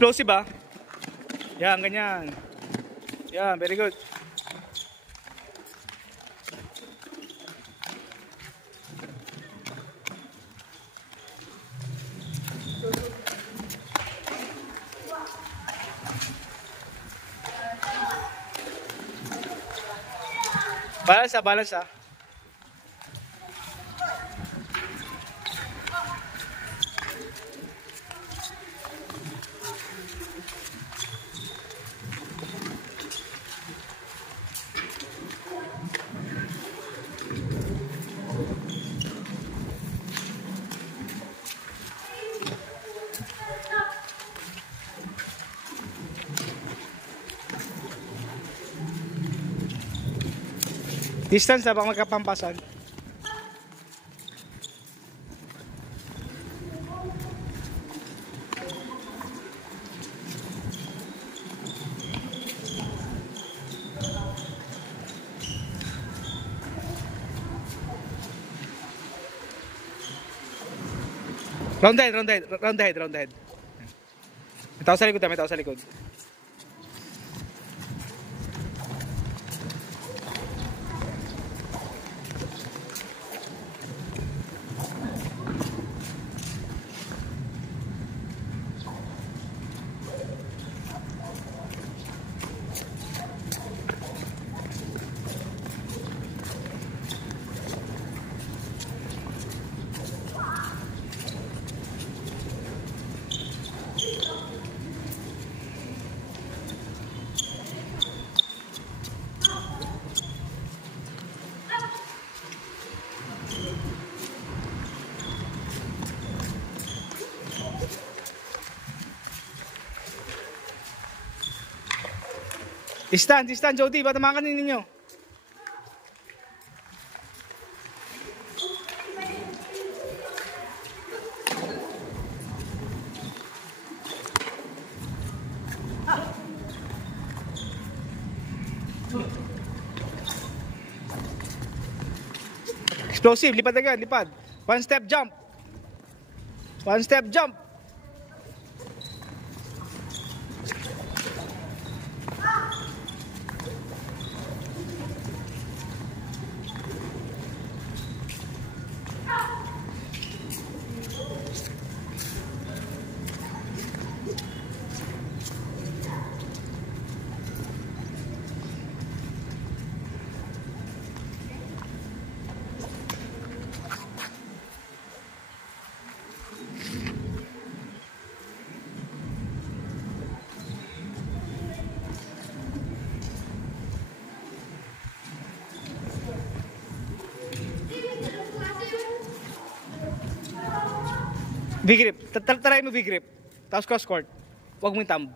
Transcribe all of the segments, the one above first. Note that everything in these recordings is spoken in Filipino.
Explosive ah. Yan, ganyan. Yan, very good. Balance ah, balance ah. Distance na baka magkapampasan. Round the head, round the head, round the head, round the head. May tao sa likod, may tao sa likod. Stand, Jody, batamakan ninyo. Explosive, lipad agad, lipad. One step jump. One step jump. V-grip. Try mo V-grip. Tapos cross court. Huwag mo yung thumb.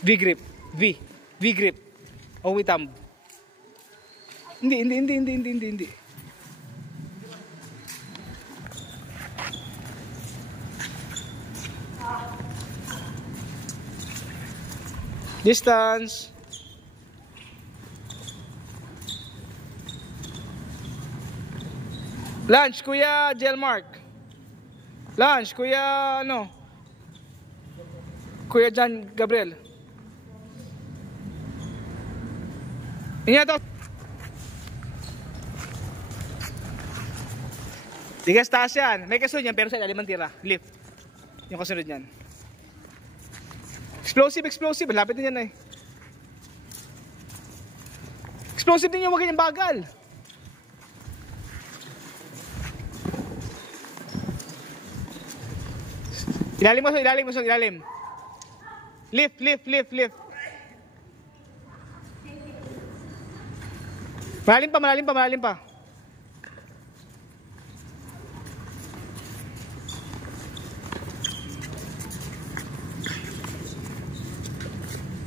V-grip. V-grip. Huwag mo yung thumb. Hindi. Distance. Lunch, Kuya Gelmark. Lunch, Kuya ano? Kuya John Gabriel. Ingat to. Tigas taas yan. May kasunod yan pero sa ilalim ang tira. Lift. Yung kasunod yan. Explosive. Malapit na yan eh. Explosive din yung wag yung bagal. Ilalim mo. Lift. Malalim pa.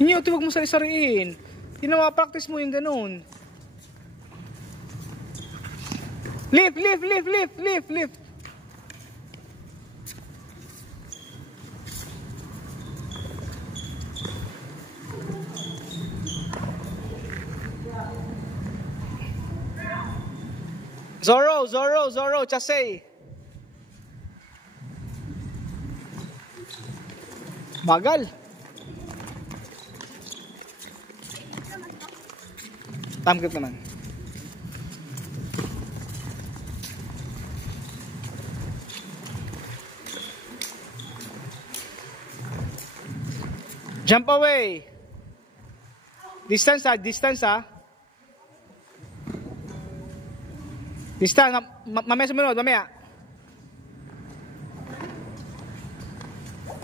Hindi, huwag mo sari-sariin. Practice mo yung ganun. Lift. Zorro, Chasey. Bagal. Tamkip naman. Jump away. Distance ha, distance ha. Distance, mamaya sumunod, mamaya.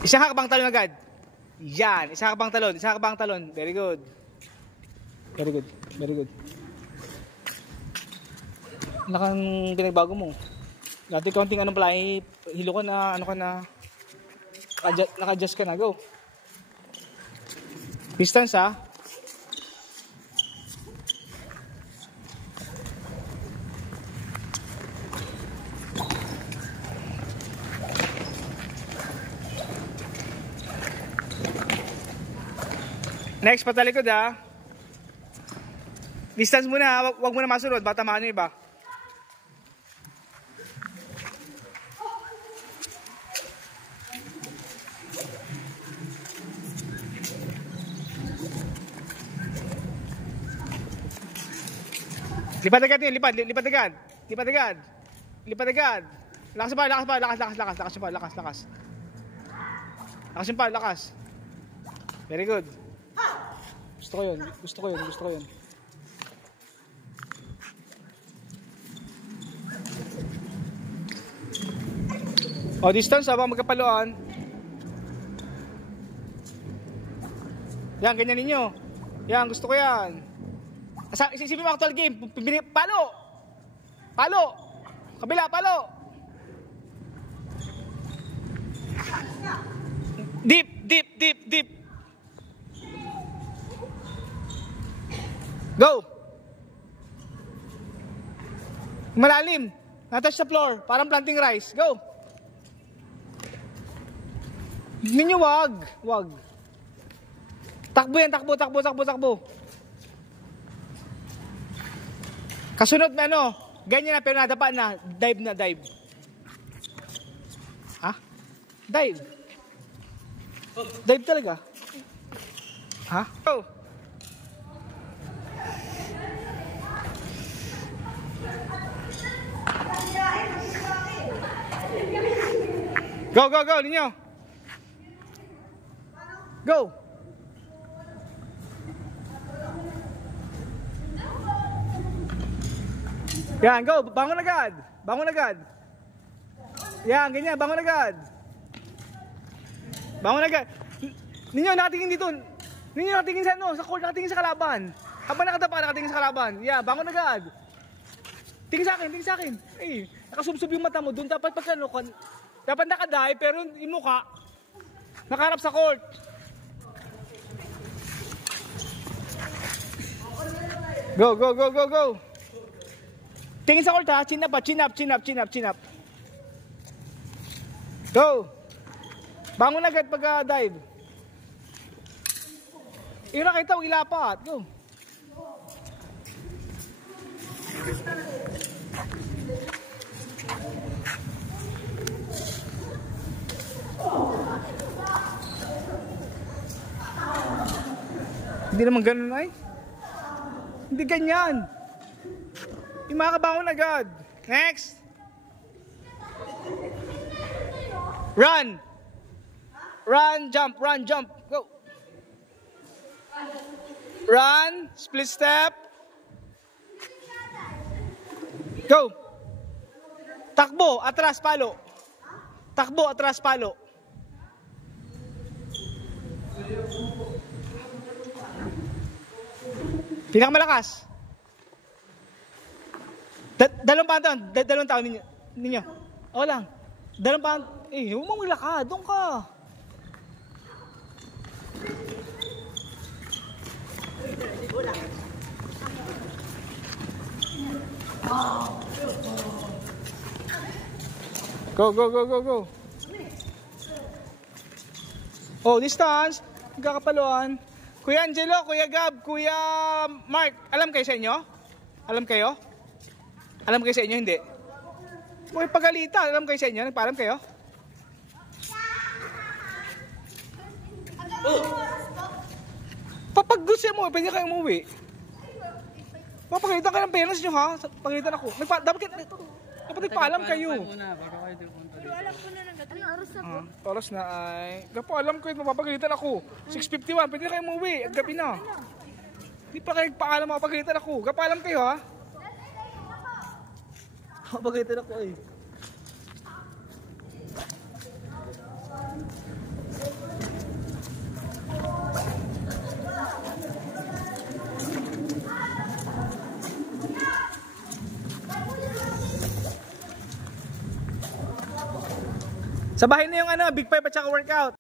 Isang hakbang talon agad. Yan, isang hakbang talon, isang hakbang talon. Very good. Very good, very good. Nakang pinagbago mo. Dati konting anong pala, hilo ka na, ano ka na. Naka-adjust ka na, go. Distance ha. Next, patalikod ha. Distance muna ha, wag mo na masunod, baka tamaan yung iba. Lipat agad yun, lipat agad. Lipat agad. Lipat agad. Lakas pa, lakas pa, lakas pa, lakas. Lakas pa, lakas. Very good. Gusto ko yun. O, distance ha, baka magkapaluan. Yan, ganyan ninyo. Yan, gusto ko yan. Isipin mo actual game. Palo! Kabila, palo! Deep! Go! Malalim. Natouch sa floor. Parang planting rice. Go! Ninyo wag. Takbo yan, takbo. Kasunod na ano, ganyan na pero nadapa na, dive. Ha? Dive talaga. Ha? Go, ninyo. Go. Yan, go. Bangon agad. Yan, ganyan. Bangon agad. Ninyo, nakatingin dito. Ninyo, nakatingin sa ano, sa court, nakatingin sa kalaban. Habang nakatapa, nakatingin sa kalaban. Yan, bangon agad. Tingin sa akin. Ay, nakasubsob yung mata mo. Doon dapat pagkano, dapat nakadive, pero yung mukha, nakaharap sa court. Go. Tingin sa court ha, chin up. Go! Bangon agad pagka dive. Nakita mo ilapat. Go! Hindi naman ganun ay. Hindi ganyan. Yung makakabangon agad. Next. Run, jump. Go. Run, split step. Go. Takbo, atras, palo. Pinakamalakas. Dalawang taon ninyo. O lang. Dalawang taon. Huwag mong ilakad. Doon ka. Go. Oh, distance. Magkakapaluan. Kuya Angelo, Kuya Gab, Kuya Mark, alam kayo sa inyo? Alam kayo sa inyo? Hindi. Uy, pagalitan, alam kayo sa inyo? Nagpaalam kayo? Pag gusto mo, pwede kayo umuwi. Papakita kayo ng parents nyo ha. Pakitan ako. Dapat nagpaalam kayo. Pero alam ko na ng gabi. Anong oras na po? Oras na ay... Gapo, alam ko yun, mapapagalitan ako. 6:51, pwede kayo umuwi. At gabi na. Hindi pa kayo paalam, mapapagalitan ako. Gapaalam kayo ha. Mapapagalitan ako eh. Sabahin na yung Big 5 at saka workout.